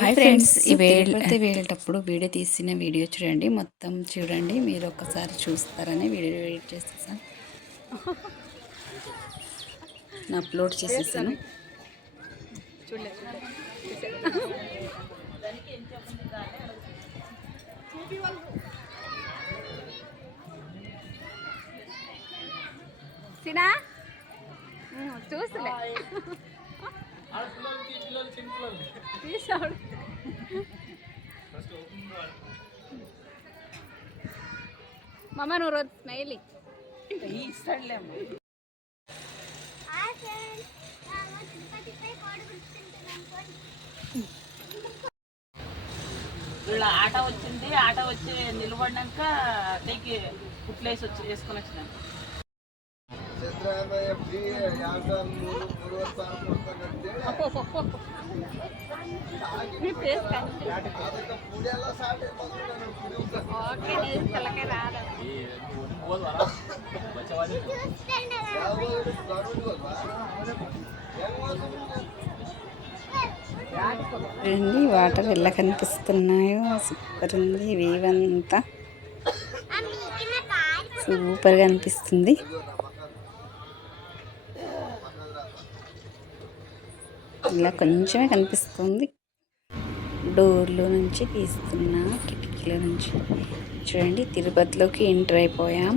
Hi friends, Tirupati వెళ్ళేటప్పుడు video తీసిన video చూడండి, మొత్తం చూడండి. మీరు ఒక్కసారి చూస్తారని వీడియో ఎడిట్ చేసేసాను, అప్లోడ్ చేసేసాను. చూస్తలే తీసాడు. మమ్మ నువ్వు రోజు స్మైలీ ఇస్తాడులేమ్మ. వీళ్ళ ఆట వచ్చింది, ఆట వచ్చి నిలబడినాక అతనికి పుట్లేసి వచ్చి వేసుకొని వచ్చినాను. రండి, వాటర్ ఎలా కనిపిస్తున్నాయో సూపర్ ఉంది. వేవ్ అంతా సూపర్గా అనిపిస్తుంది. ఇలా కొంచెమే కనిపిస్తుంది. డోర్లో నుంచి తీస్తున్నా, కిటికీల నుంచి చూడండి. తిరుపతిలోకి ఎంటర్ అయిపోయాం.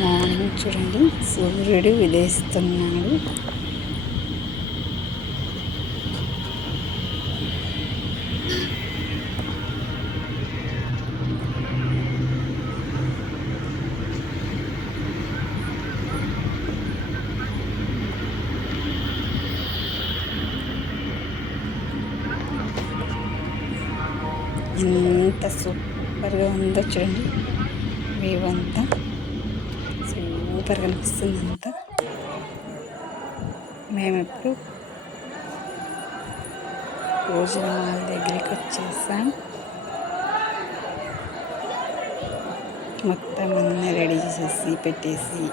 మార్నింగ్ చూడండి, సూర్యుడు ఉదయిస్తున్నాడు. ఎంత సూపర్గా ఉందో చూడండి. వేవ్ అంతా సూపర్గా అనిపిస్తుంది. అంతా మేమెప్పుడు భోజనాల దగ్గరికి వచ్చేసాం. మొత్తం అన్నీ రెడీ చేసేసి పెట్టేసి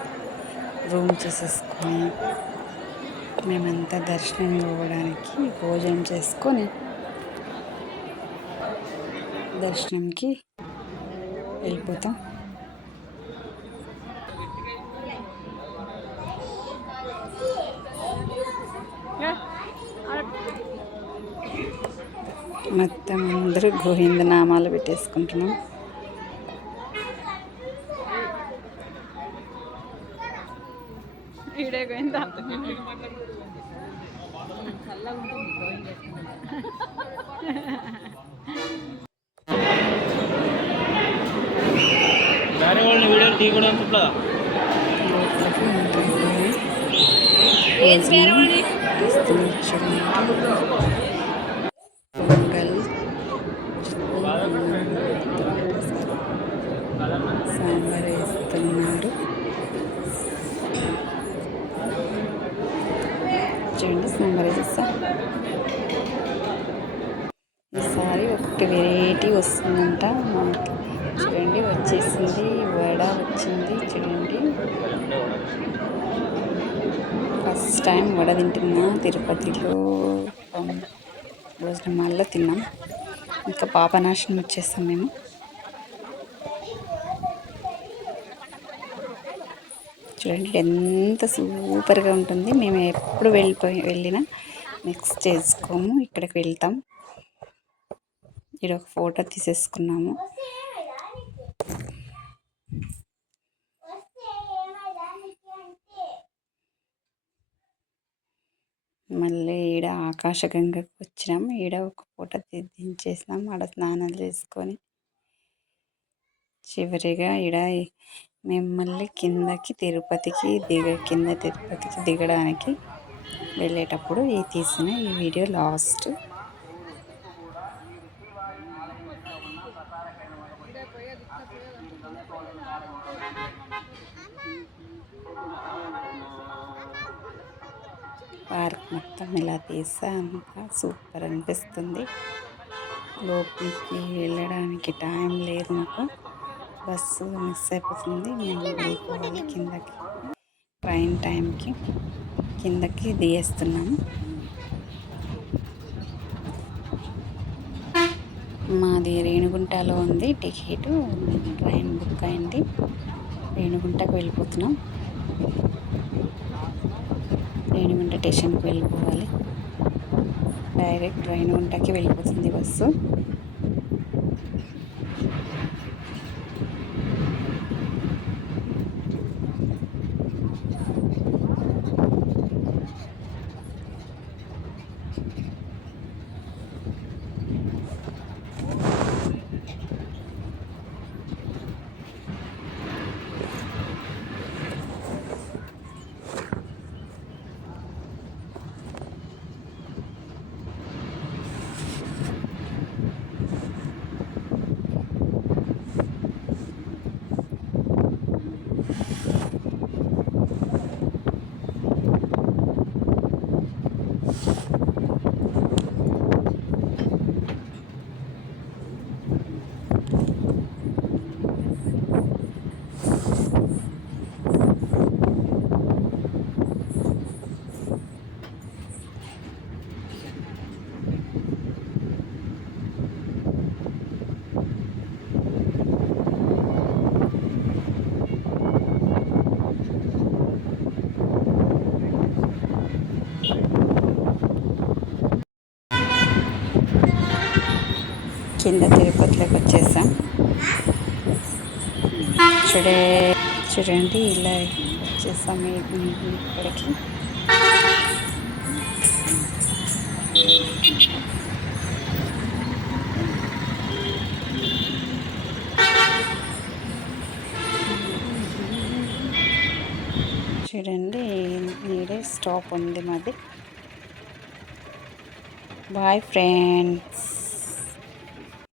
రూమ్ చేసేసుకొని మేమంతా దర్శనం ఇవ్వడానికి భోజనం చేసుకొని దర్శనంకి వెళ్ళిపోతాం. మొత్తం అందరూ గోవింద నామాలు పెట్టేసుకుంటున్నాం. పొంగల్, సాంబార్ వేస్తున్నారు. చూడండి, సాంబార్ వేస్తా. ఈసారి ఒకటి వెరైటీ వస్తుందంట మనకి. చూడండి, వచ్చేసింది వడ వచ్చింది. చూడండి, ఫస్ట్ టైం వడ తింటున్నా తిరుపతిలో. భోజనాల్లో తిన్నాం. ఇంకా పాపనాశనం వచ్చేస్తాం మేము. చూడండి, ఎంత సూపర్గా ఉంటుంది. మేము ఎప్పుడు వెళ్ళినా మిక్స్ చేసుకోము, ఇక్కడికి వెళ్తాం. ఇక్కడ ఒక ఫోటో తీసేసుకున్నాము. మళ్ళీ ఈడ ఆకాశగంగకు వచ్చినాం. ఈడ ఒక ఫోటో దించేసినాం. ఆడ స్నానాలు చేసుకొని చివరిగా ఈడ మేము మళ్ళీ కింద తిరుపతికి దిగడానికి వెళ్ళేటప్పుడు తీసిన ఈ వీడియో లాస్ట్. పార్క్ మొత్తం ఇలా తీసా, అంతా సూపర్ అనిపిస్తుంది. లోపలికి వెళ్ళడానికి టైం లేదు నాకు. బస్సు మిస్ అయిపోతుంది. మేము దిగిపోవాలి కిందకి. ట్రైన్ టైంకి కిందకి దిగేస్తున్నాము. మాది రేణిగుంటలో ఉంది టికెట్. ట్రైన్ బుక్ అయింది. రేణిగుంటకు వెళ్ళిపోతున్నాం. రేణిగుంట స్టేషన్కి వెళ్ళిపోవాలి. డైరెక్ట్ రేణిగుంటకి వెళ్ళిపోతుంది బస్సు. కింద తిరుపతిలోకి వచ్చేసాం. చూడండి ఇలా వచ్చేసాం ఇక్కడికి. చూడండి నీడే స్టాప్ ఉంది మాది. Boy friends.